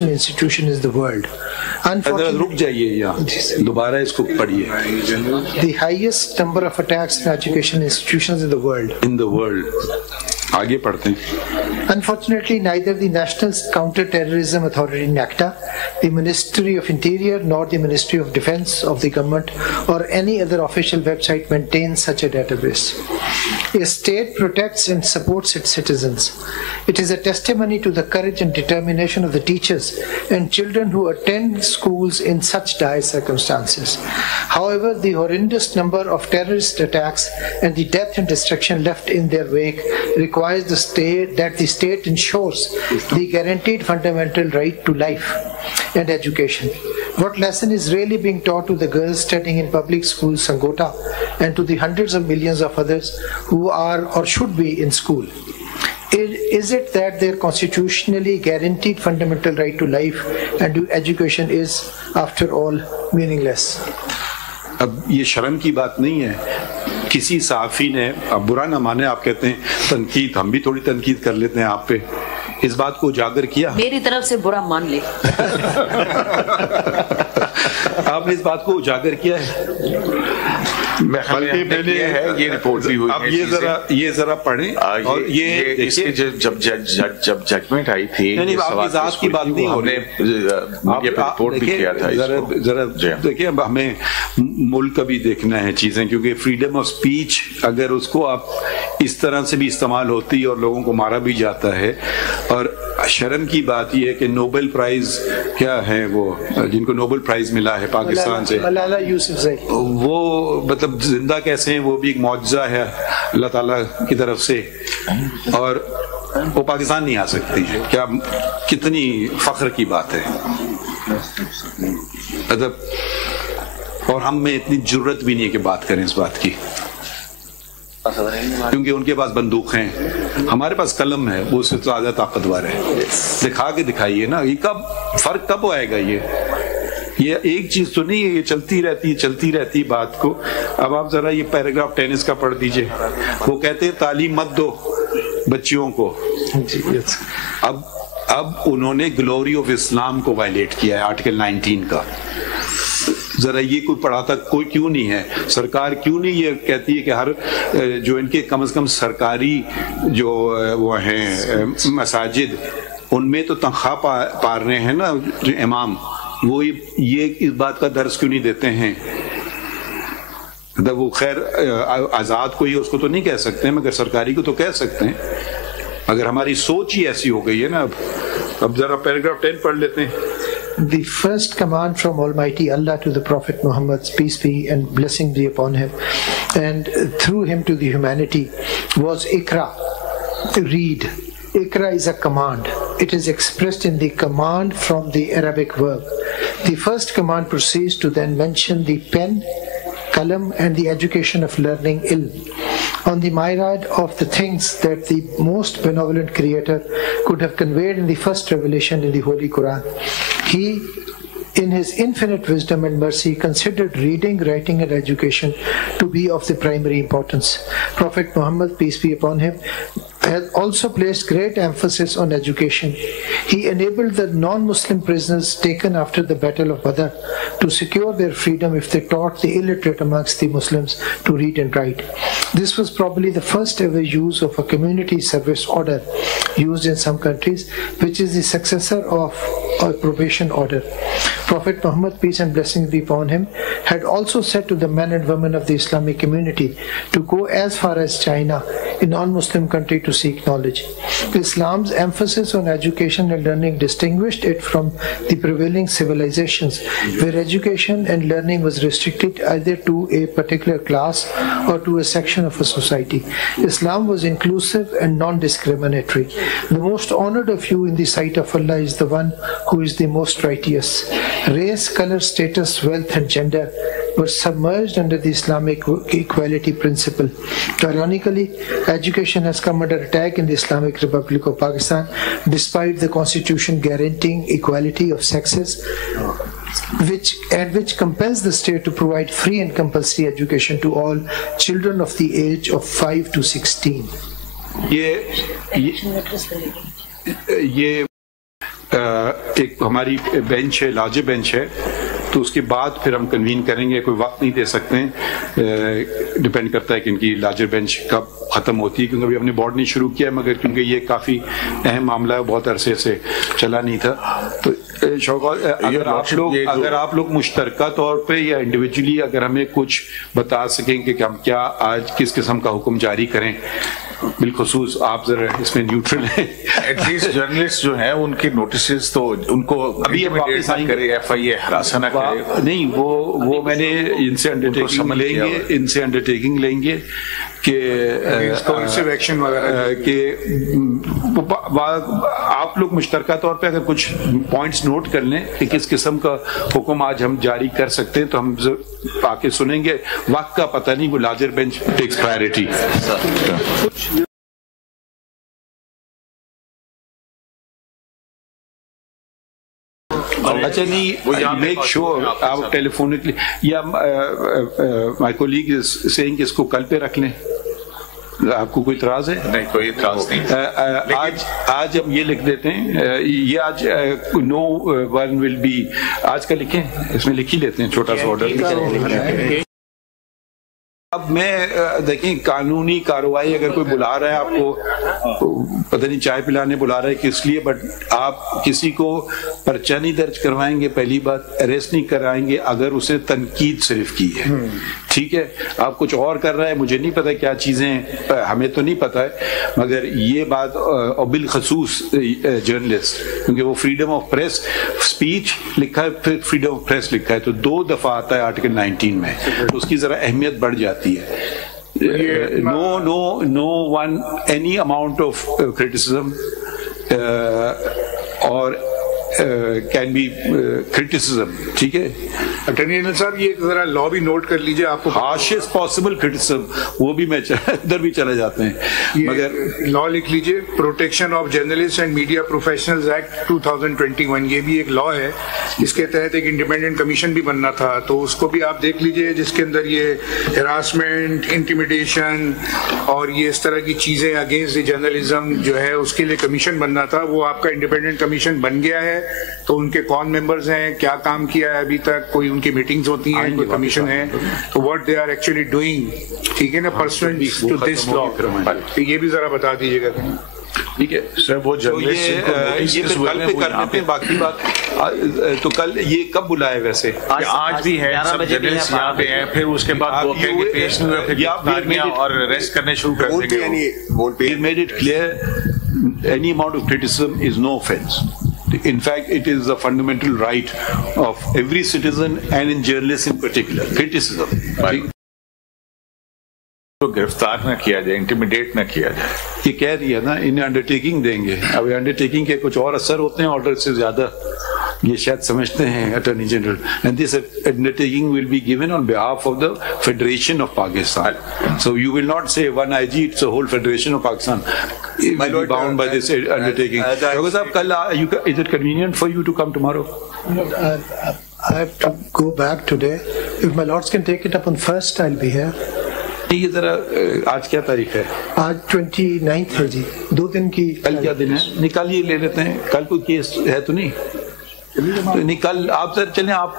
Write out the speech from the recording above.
institution is the world. رک جائیے یہاں دوبارہ اس کو پڑھیے. The highest number of attacks in education institutions in the world. In the world. آگے پڑھتے ہیں. Unfortunately, neither the National Counter-Terrorism Authority (NACTA), the Ministry of Interior, nor the Ministry of Defense of the government or any other official website maintains such a database. A state protects and supports its citizens. It is a testimony to the courage and determination of the teachers and children who attend schools in such dire circumstances. However, the horrendous number of terrorist attacks and the death and destruction left in their wake requires that the state ensures the guaranteed fundamental right to life and education. What lesson is really being taught to the girls studying in public schools Sangota and to the hundreds of millions of others who are or should be in school? Is it that their constitutionally guaranteed fundamental right to life and to education is, after all, meaningless? اب یہ شرم کی بات نہیں ہے. کسی صحافی نے, اب برا نہ مانے, آپ کہتے ہیں تنقید, ہم بھی تھوڑی تنقید کر لیتے ہیں آپ پہ, اس بات کو اجاگر کیا. میری طرف سے برا مان لے. آپ نے اس بات کو اجاگر کیا ہے. یہ رپورٹ بھی ہوئی. اب یہ ذرا پڑھیں. اور یہ جب ججمنٹ آئی تھی, آپ کی ذات کی بات نہیں ہو رہی, رپورٹ بھی کیا تھا. ذرا دیکھیں, اب ہمیں ملک کا بھی دیکھنا ہے چیزیں, کیونکہ فریڈم آف اسپیچ اگر اس کو آپ اس طرح سے بھی استعمال ہوتی اور لوگوں کو مارا بھی جاتا ہے. اور شرم کی بات یہ ہے کہ نوبل پرائز کیا ہے وہ جن کو نوبل پرائز ملا ہے پاکستان سے, ملالہ یوسفزئی, وہ مطلب زندہ کیسے ہیں, وہ بھی ایک معجزہ ہے اللہ تعالیٰ کی طرف سے, اور وہ پاکستان نہیں آ سکتی. کیا کتنی فخر کی بات ہے. مطلب اور ہم میں اتنی جرت بھی نہیں ہے کہ بات کریں اس بات کی, کیونکہ ان کے پاس بندوق ہیں, ہمارے پاس قلم ہے, وہ اس سے زیادہ طاقتور ہے. دکھا کے دکھائیے نا, یہ فرق کب آئے گا. یہ ایک چیز تو نہیں ہے, یہ چلتی رہتی بات کو. اب آپ ذرا یہ پیراگراف ٹینس کا پڑھ دیجئے. وہ کہتے ہیں تعلیم مت دو بچیوں کو. اب انہوں نے گلوری آف اسلام کو وائلیٹ کیا ہے, آرٹیکل 19 کا. ذرا یہ کوئی پڑھاتا کوئی کیوں نہیں ہے, سرکار کیوں نہیں یہ کہتی ہے کہ ہر جو ان کے کم از کم سرکاری جو وہ ہیں مساجد, ان میں تو تنخواہ پا رہے ہیں نا جو امام, وہ یہ اس بات کا درس کیوں نہیں دیتے ہیں. وہ خیر آزاد کوئی اس کو تو نہیں کہہ سکتے, مگر سرکاری کو تو کہہ سکتے ہیں, اگر ہماری سوچ ہی ایسی ہو گئی ہے نا. اب ذرا پیراگراف 10 پڑھ لیتے ہیں. The first command from Almighty Allah to the Prophet Muhammad, peace be and blessing be upon him, and through him to the humanity, was Iqra, read. Iqra is a command. It is expressed in the command from the Arabic verb. The first command proceeds to then mention the pen, kalam, and the education of learning ilm. On the myriad of the things that the most benevolent Creator could have conveyed in the first revelation in the Holy Quran, He, in His infinite wisdom and mercy, considered reading, writing, and education to be of the primary importance. Prophet Muhammad, peace be upon him, has also placed great emphasis on education. He enabled the non-Muslim prisoners taken after the Battle of Badr to secure their freedom if they taught the illiterate amongst the Muslims to read and write. This was probably the first ever use of a community service order used in some countries, which is the successor of a probation order. Prophet Muhammad, peace and blessings be upon him, had also said to the men and women of the Islamic community to go as far as China, a non-Muslim country, to seek knowledge. Islam's emphasis on education and learning distinguished it from the prevailing civilizations, where education and learning was restricted either to a particular class or to a section of a society. Islam was inclusive and non-discriminatory. The most honored of you in the sight of Allah is the one who is the most righteous. Race, color, status, wealth, and gender were submerged under the Islamic equality principle. Ironically, education has come under attack in the Islamic Republic of Pakistan, despite the constitution guaranteeing equality of sexes, which compels the state to provide free and compulsory education to all children of the age of 5 to 16. ایک ہماری bench ہے, larger bench ہے, تو اس کے بعد پھر ہم convene کریں گے. کوئی وقت نہیں دے سکتے ہیں, ڈپینڈ کرتا ہے کہ ان کی لارجر بینچ کب ختم ہوتی ہے, کیونکہ ابھی ہم نے بورڈ نہیں شروع کیا, مگر کیونکہ یہ کافی اہم معاملہ ہے, بہت عرصے سے چلا نہیں تھا. تو اگر آپ لوگ مشترکہ طور پہ یا انڈیویجولی اگر ہمیں کچھ بتا سکیں کہ ہم کیا آج کس قسم کا حکم جاری کریں, بالخصوص آپ ذرا اس میں نیوٹرل ہیں. ایٹ لیسٹ جرنلسٹ جو ہیں ان کی نوٹسز تو ان کو ابھی کرے, ایف آئی اے ہراس نہ کرے. نہیں, وہ میں نے ان سے انڈرٹیکنگ لیں گے کہ آپ لوگ مشترکہ طور پہ اگر کچھ پوائنٹس نوٹ کر لیں کہ کس قسم کا حکم آج ہم جاری کر سکتے ہیں, تو ہم آ کے سنیں گے. وقت کا پتہ نہیں, وہ لارجر بینچ ٹیکس پرائرٹی. اچھا نہیں, میک شور آپ ٹیلیفونکلی یا مائی کولیگ از سیئنگ کہ اس کو کل پہ رکھ لیں. آپ کو کوئی اعتراض ہے؟ نہیں, کوئی اعتراض نہیں. آج ہم یہ لکھ دیتے ہیں, یہ آج نو ون ول بی, آج کا لکھیں, اس میں لکھ ہی لیتے ہیں چھوٹا سا آرڈر. اب میں دیکھیں, قانونی کارروائی اگر کوئی بلا رہا ہے آپ کو, پتہ نہیں چائے پلانے بلا رہا ہے کس لیے, بٹ آپ کسی کو پرچہ نہیں درج کروائیں گے, پہلی بات اریسٹ نہیں کرائیں گے اگر اسے تنقید صرف کی ہے. ٹھیک ہے, آپ کچھ اور کر رہا ہے, مجھے نہیں پتا کیا چیزیں, ہمیں تو نہیں پتا ہے, مگر یہ بات بالخصوص جرنلسٹ, کیونکہ وہ فریڈم آف پریس, اسپیچ لکھا ہے, پھر فریڈم آف پریس لکھا ہے, تو 2 دفعہ آتا ہے آرٹیکل 19 میں, تو اس کی ذرا اہمیت بڑھ جاتی ہے. No one, any amount of criticism or can be criticism. ٹھیک ہے اٹارنی جنرل صاحب, یہ ذرا لا بھی نوٹ کر لیجئے. آپ کو harshest possible criticism, وہ بھی میں ادھر بھی چلے جاتے ہیں, مگر لا لکھ لیجئے. Protection of journalist and media professionals act 2021, یہ بھی ایک لا ہے, اس کے تحت ایک انڈیپینڈنٹ کمیشن بھی بننا تھا, تو اس کو بھی آپ دیکھ لیجئے, جس کے اندر یہ ہراسمنٹ, انٹیمیڈیشن اور یہ اس طرح کی چیزیں اگینسٹ دی جرنلزم جو ہے, اس کے لیے کمیشن بننا تھا. وہ آپ کا انڈیپینڈنٹ کمیشن بن گیا ہے, تو ان کے کون ممبرز ہیں, کیا کام کیا ہے ابھی تک, کوئی ان کی میٹنگز ہوتی ہیں, کوئی کمیشن ہے, تو what they are actually doing. ٹھیک ہے نا, پرسنٹ ٹو دس لا, یہ بھی ذرا بتا دیجیے گا. ٹھیک ہے سر, وہ کل پہ کر دیتے ہیں. باقی بات تو کل یہ کب بلایا ویسے؟ آج بھی ہے, سب جرنلسٹ یہاں پہ ہیں, پھر اس کے بعد وہ کہیں گے پیش نہیں ہوئے, اور ریسٹ کرنے شروع کر دیں گے. We made it clear, any amount of criticism is no offense. In fact, it is a fundamental right of every citizen and in journalists in particular. Criticism. تو گرفتار نہ کیا جائے, انٹیمیڈیٹ نہ کیا جائے. یہ کہہ رہی ہے نا, انہیں انڈرٹیکنگ دیں گے. اب انڈرٹیکنگ کے کچھ اور اثر ہوتے ہیں آرڈر سے زیادہ, یہ شاید سمجھتے ہیں attorney general. And this undertaking will be given on behalf of the Federation of Pakistan. So you will not say one IG, it's the whole Federation of Pakistan. It will be bound by this undertaking. Because of kal, is it convenient for you to come tomorrow? I have to go back today. If my lords can take it up on 1st, I'll be here. یہ ذرا, آج کیا تاریخ ہے؟ آج 29 ہے جی, 2 دن کی. کل کیا دن ہے؟ نکال یہ لے لیتے ہیں, کل کوئی کیس ہے تو نہیں, کل آپ سر چلیں, آپ